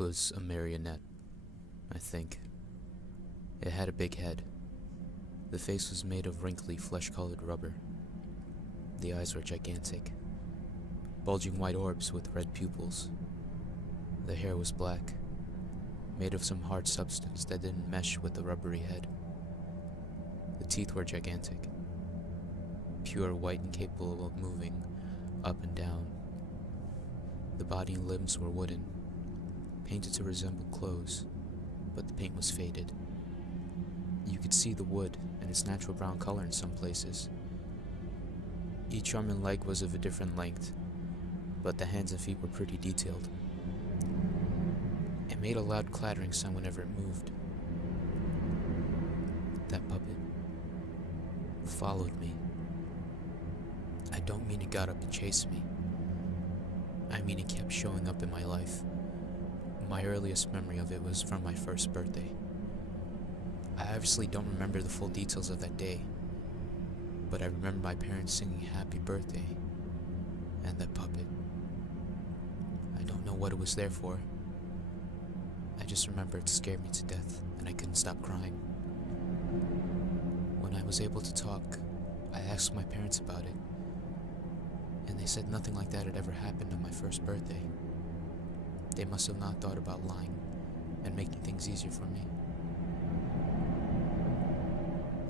was a marionette, I think. It had a big head. The face was made of wrinkly, flesh-colored rubber. The eyes were gigantic, bulging white orbs with red pupils. The hair was black, made of some hard substance that didn't mesh with the rubbery head. The teeth were gigantic, pure white and capable of moving up and down. The body and limbs were wooden, painted to resemble clothes, but the paint was faded. You could see the wood and its natural brown color in some places. Each arm and leg was of a different length, but the hands and feet were pretty detailed. It made a loud clattering sound whenever it moved. That puppet followed me. I don't mean it got up and chased me. I mean it kept showing up in my life. My earliest memory of it was from my first birthday. I obviously don't remember the full details of that day, but I remember my parents singing happy birthday and that puppet. I don't know what it was there for. I just remember it scared me to death and I couldn't stop crying. When I was able to talk, I asked my parents about it, and they said nothing like that had ever happened on my first birthday. They must have not thought about lying and making things easier for me.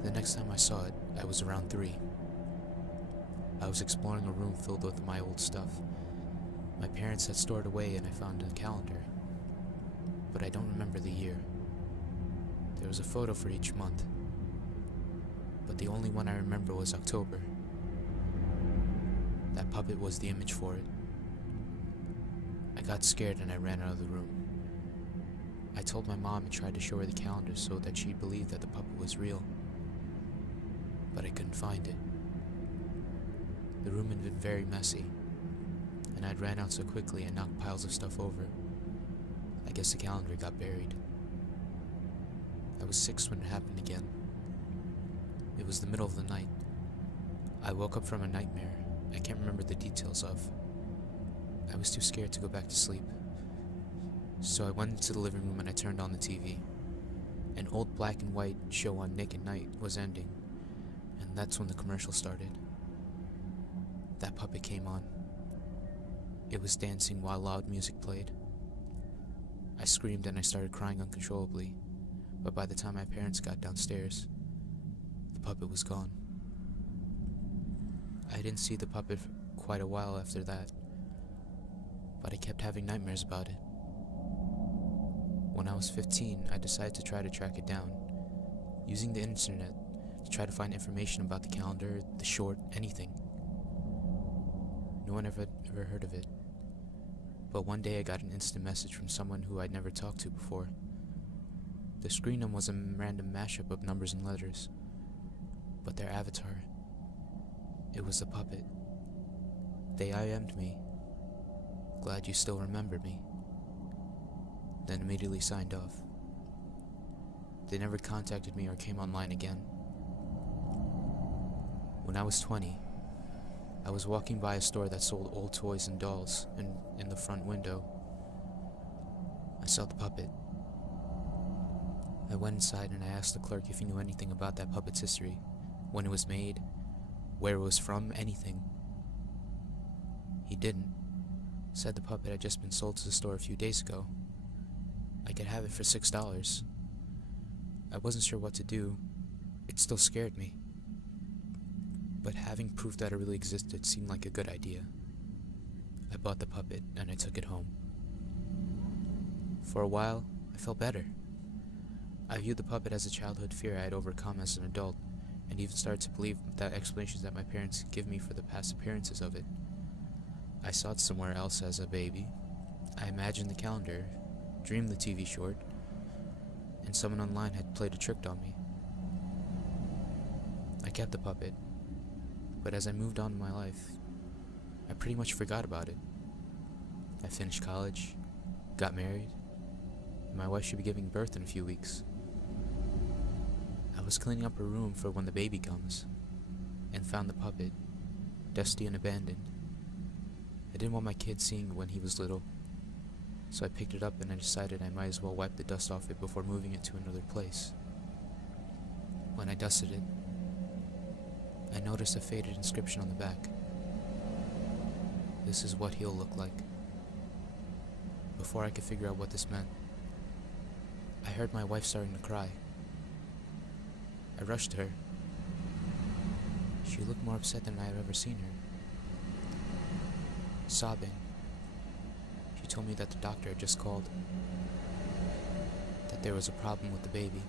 The next time I saw it, I was around 3. I was exploring a room filled with my old stuff. My parents had stored away and I found a calendar, but I don't remember the year. There was a photo for each month, but the only one I remember was October. That puppet was the image for it. I got scared and I ran out of the room. I told my mom and tried to show her the calendar so that she'd believe that the puppet was real, but I couldn't find it. The room had been very messy, and I'd ran out so quickly and knocked piles of stuff over. I guess the calendar got buried. I was 6 when it happened again. It was the middle of the night. I woke up from a nightmare I can't remember the details of. I was too scared to go back to sleep. So I went into the living room and I turned on the TV. An old black and white show on Nick at Night was ending, and that's when the commercial started. That puppet came on. It was dancing while loud music played. I screamed and I started crying uncontrollably, but by the time my parents got downstairs, the puppet was gone. I didn't see the puppet for quite a while after that, but I kept having nightmares about it. When I was 15, I decided to try to track it down, using the internet to try to find information about the calendar, the short, anything. No one ever heard of it, but one day I got an instant message from someone who I'd never talked to before. The screen name was a random mashup of numbers and letters, but their avatar, it was a puppet. They IM'd me. Glad you still remember me. Then immediately signed off. They never contacted me or came online again. When I was 20, I was walking by a store that sold old toys and dolls, and in the front window, I saw the puppet. I went inside and I asked the clerk if he knew anything about that puppet's history, when it was made, where it was from, anything. He didn't. Said the puppet had just been sold to the store a few days ago. I could have it for $6. I wasn't sure what to do. It still scared me. But having proof that it really existed seemed like a good idea. I bought the puppet and I took it home. For a while, I felt better. I viewed the puppet as a childhood fear I had overcome as an adult, and even started to believe the explanations that my parents give me for the past appearances of it. I saw it somewhere else as a baby. I imagined the calendar, dreamed the TV short, and someone online had played a trick on me. I kept the puppet, but as I moved on in my life, I pretty much forgot about it. I finished college, got married, and my wife should be giving birth in a few weeks. I was cleaning up her room for when the baby comes, and found the puppet, dusty and abandoned. I didn't want my kid seeing it when he was little. so I picked it up and I decided I might as well wipe the dust off it before moving it to another place. When I dusted it, I noticed a faded inscription on the back. "This is what he'll look like." Before I could figure out what this meant, I heard my wife starting to cry. I rushed to her. She looked more upset than I had ever seen her. Sobbing, she told me that the doctor had just called, that there was a problem with the baby.